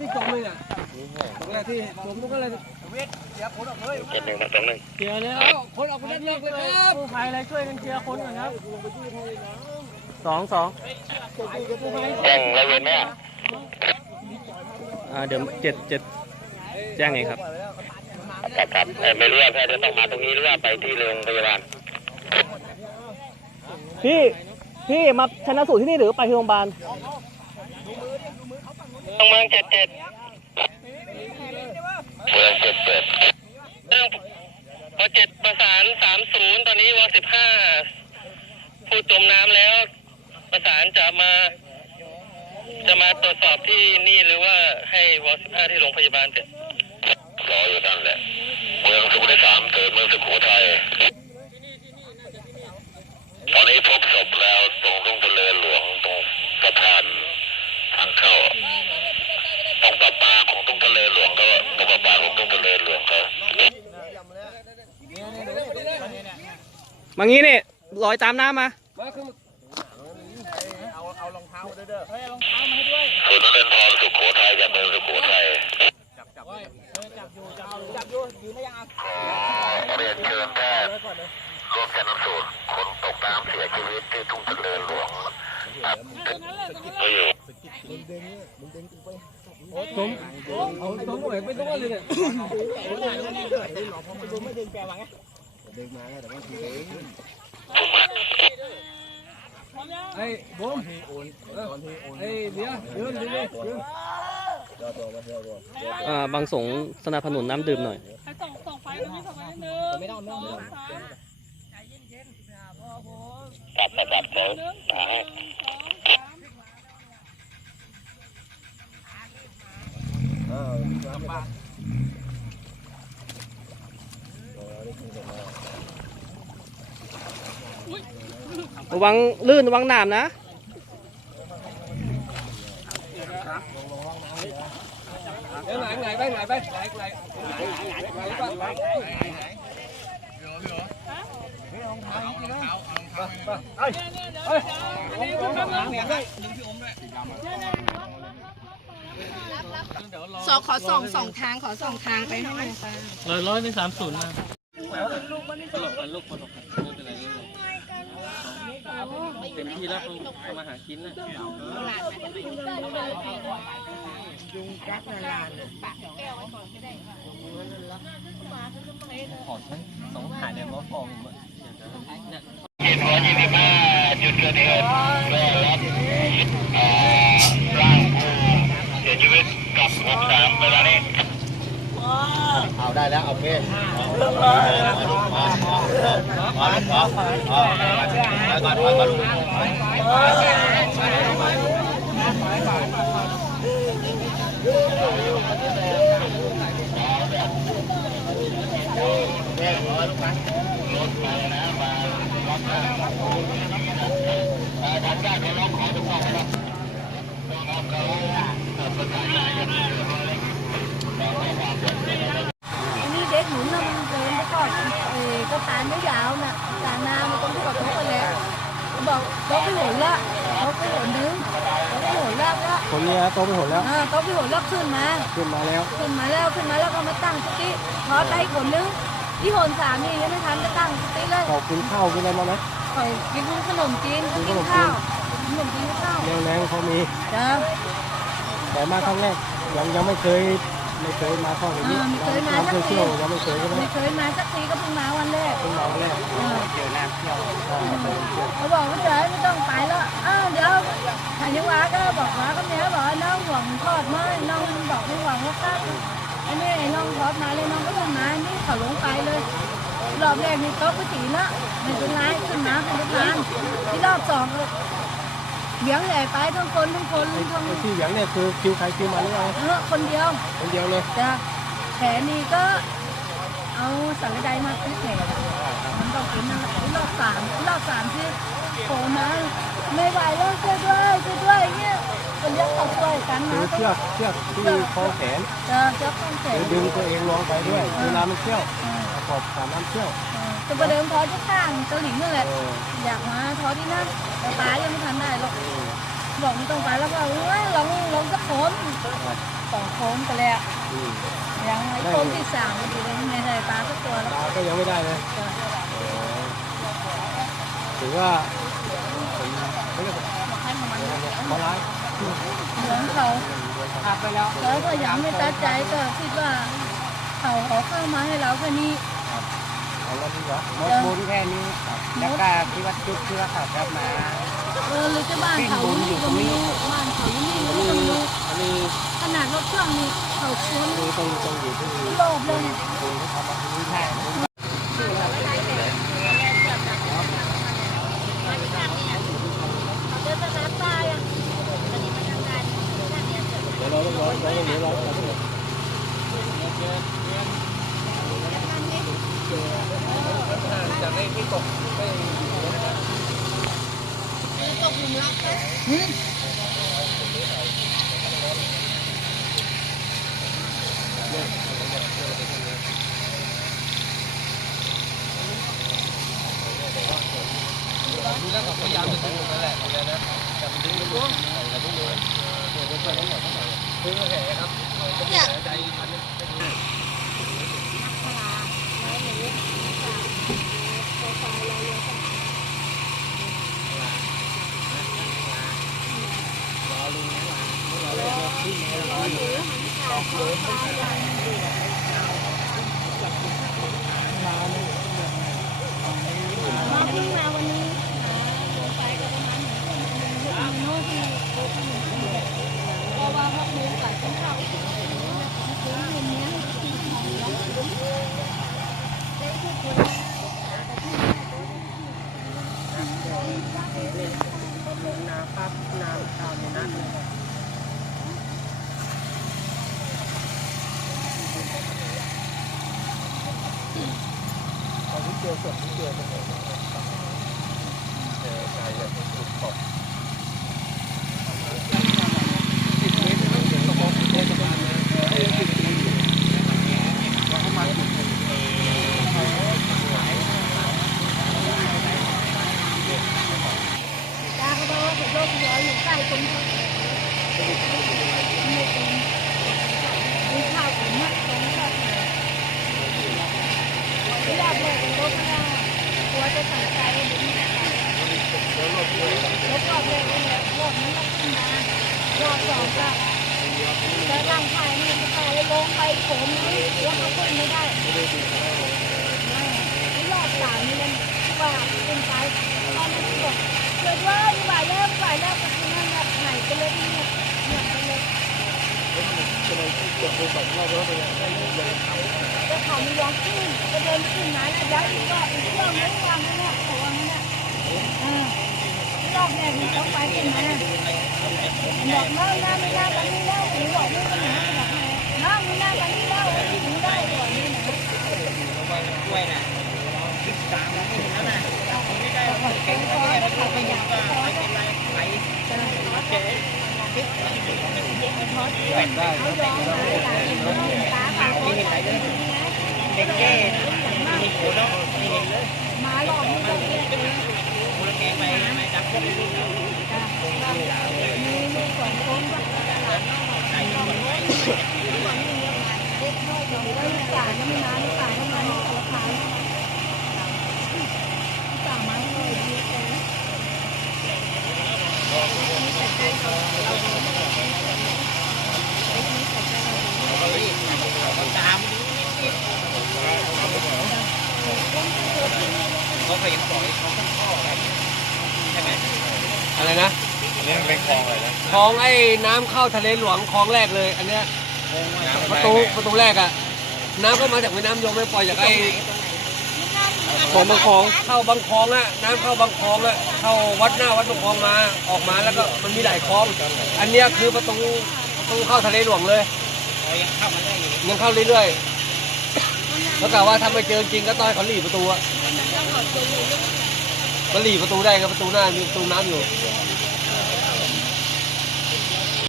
ที่จมเลยเนี่ยตรงแรกที่จมตรงนั้นเลย7-1-2-1เสียแล้วคนออกไปเล่นเลยครับผู้ภัยอะไรช่วยกันเคลียร์คนหน่อยครับ2-2แจ้งร้อยเวรไหมเดี๋ยว7แจ้งไงครับครับไม่รู้ว่าแพทย์จะต้องมาตรงนี้หรือว่าไปที่โรงพยาบาลพี่มาชันสูตรที่นี่หรือไปที่โรงพยาบาลเมือง77เมือง77พอ7ประสาน30ตอนนี้ว15ผู้จมน้ำแล้วประสานจะมาตรวจสอบที่นี่หรือว่าให้ว15ที่โรงพยาบาลเสร็จรออยู่นั่นแหละเมืองสุโขทัย3เกิดเมืองสุโขทัยตอนนี้พบศพแล้วตรงทุ่งทะเลหลวงตรงสะพานทางเข้าตรงประปาของทุ่งทะเลหลวงก็ตรงประปาของทุ่งทะเลหลวงก็มางี้นี่ลอยตามน้ำมาเอารองเท้าด้วยเด้อรองเท้ามาให้ด้วยส่วนนเรนทรสุโขทัยจากเมืองสุโขทัยจับอยู่ยืนได้ยังขอเรียนเชิญแพทย์ร่วมชันสูตรคนตกน้ำเสียชีวิตที่ทุ่งทะเลหลวงก็อยู่ตรงเอาตรงไปตรงนั้นเลยเนี่ยไม่ดึงแกมาไงดึงมาแล้วแต่ว่าทีไอ้บอมไอ้เดี๋ยวเดินบางสงสนับสนุนน้ำดื่มหน่อยส่งไฟตรงนี้ส่งไฟนิดนึงไม่ต้องใจเย็นๆจับเดี๋ยวมาให้ระวังลื่นระวังหนามนะเดี๋ยวไหนไปขอส่องทางไปหน่อยค่ะร้อยเป็น30นะเต็มที่แล้วเขามาหากินนะยุงกัดนานขอทั้ง2หายเนี่ยมาฟองเนี่ย25จุดเกิดเหตุก็รับร่างผู้เสียชีวิตกับ63เวลานี้เอาได้แล้วโอเคเด็กหนูน่ะมันเดินไปก่อนก็ปานไม่ยาวน่ะกลางนามันต้องที่กับโต๊ะไปแล้วบอกโต๊ะไปหนละโต๊ะไปหนนึงโต๊ะไปหนละก็คนนี้โตไปหนแล้วโต๊ะไปหนแล้วขึ้นมาแล้วก็มาตั้งสติพอใจคนนึงที่หนสามียังไม่ทันจะตั้งสติเลยเขากินข้าวกินอะไรมาไหมกินขนมจีนกินข้าวแรงเขามีแต่มาครั้งแรกยังไม่เคยมาท่องอย่างนี้ยังไม่เคยเที่ยวยังไม่เคยใช่ไหมไม่เคยมาสักทีก็เพิ่งมาวันแรกเที่ยวน้ำเที่ยวเขาบอกว่าเจ๊ไม่ต้องไปแล้วเดี๋ยวทางยังหวาก็บอกว่าก็เนี้ยบอกน้องหวังทอดมาน้องบอกไม่หวังว่าครับอันนี้น้องทอดมาเลยน้องก็ขึ้นมานี่เขาลงไปเลยรอบแรกมีโต๊ะก๋วยเตี๋ยวละไม่เป็นไรขึ้นมาเป็นประธานที่รอบ2เลี้ยงใหญ่ไปทั้งคนทั้งที่เลี้ยงเนี่ยคือคิวใครคิวมันหรือเปล่าคนเดียวเลยจ้ะแผลนี่ก็เอาสังกะไดมาพิเศษมันต้องกินนะรอบสามที่โผล่มาไม่ไหวแล้วช่วยด้วยเนี่ยคนเลี้ยงเขาช่วยกันนะเชือกที่คอแขนเชือกคอแขนดึงตัวเองลงไปด้วยเวลามันเชี่ยวขอบสามน้ำเชี่ยวจะประเดิมทอที่ข้างเกาหลีนั่นแหละอยากมาทอที่นั่นแต่ตายยังไม่ทันได้หรอกบอกไม่ต้องไปแล้วก็ลองสักคน2 คน โค้งกันแล้ว อืม ยังไอ้โค้งที่สามมันอยู่ในไม่ได้ปลาสักตัว ป แล้ว ลาก็ยังไม่ได้เลยถือว่าเขาเรียกมาร้าย เหลืองเขา ขาดไปแล้ว แล้วก็ยังไม่ตัดใจก็คิดว่าเขาขอเข้ามาให้เราแค่นี้ เอาแล้วดีกว่าหมดบุญแค่นี้แล้วก็ที่วัดจุดเชื่อเขากลับมา หรือจะบ้านเขานี่ก็ไม่รู้บ้านเขานี่ก็ไม่รู้ อันนี้ ขนาดรถเครื่องนี่เขาคุ้น มีตรงอยู่ที่ โลภเลย ตรงที่ทำมาที่นี่ใช่ เดินสนามตายอ่ะ เดี๋ยวเราต้องรอเดี๋ยวเราต้องรอ จากไอ้ที่ตกไป ดูแล้วก็พยายามจะดึงนั่นแหละดูแล้วนะแต่มันดึงไม่รู้แต่ดึงเลยคือแผลครับแผลใจมันน้ำปั๊บน้ำข้าวในนั้นตอนที่เจอศพที่เจอเป็นไงเจอใจแบบสุดขอบ10 เมตรไม่ถึงกระบอกเทศบาลนะ10 เมตรเขาเข้ามา10 เมตร ตาเขาบอกว่าผมโรคหัวอยู่ใกล้ตรงนี้ไม่เป็นมีข้าวขุ่นนะตรงนี้ก็ไม่ได้เลยรถไม่ได้หัวจะสั่งใจเดี๋ยวนี้รถรอบเลยเนี่ยรอบนี้มันขึ้นมารอบสองก็จะร่างกายนี่จะไปลงไปโขมนี้แล้วเขาขึ้นไม่ได้รอบสามนี่มันว่าขึ้นไปตอนนั้นบอกเกิดว่าไหวแล้วก็คือนั่นแหละหายไปเลยเนี่ยไปเลยจะเขาไม่ยอมขึ้นจะเดินขึ้นมาแล้วย้ายอีกก็อีกเรื่องไม่วางนั่นแหละเขาว่างั้นแหละรอบแรกมันต้องไปขึ้นมาบอกน้าไม่น่ากันนี่แล้วหรือบอกไม่ปัญหาบอกน้าไม่น่ากันนี่แล้วถึงได้ก่อนนี่นะช่วยนะ13แล้วนี่แล้วนะไม่ได้เก่งก็ไม่ได้เขาไปอยากก็ไม่เป็นไรไปเจ๊ได้เขายอมตาปากไม่เห็นไหนเลยเด็กเก้มีโขนเนาะไม่เห็นเลยมาหลอกนี่เลยโขนแกงไปจับพวกนี้มีสองคนก็ใส่ก่อนเด็กน้อยอยู่ในป่าน้ำน้ำป่าน้ำมันตัวขาวป่าไม้เลยดีตามเขาเคยปล่อยเขาต้องข้อครับใช่ไหม อะไรนะ อันนี้มันเป็นคลองอะไรนะ คลองไอ้น้ำเข้าทะเลหลวงคลองแรกเลย อันเนี้ยประตูแรกอะน้ำก็มาจากแม่น้ำยมไม่ปล่อยจากไอ้ของบางคลองเข้าบางคลองอะน้ำเข้าบางคลองอะเข้าวัดหน้าวัดบางคลองมาออกมาแล้วก็มันมีหลายคลอง อันเนี้ยคือประตูเข้าทะเลหลวงเลย ยังเข้ามาได้อยู่ ยังเข้าเรื่อยๆแล้วกะว่าถ้าไม่เจอจริงก็ต้องให้เขาหลีประตูอะก็หลีประตูได้ครับประตูหน้ามีประตูน้ำอยู่ เ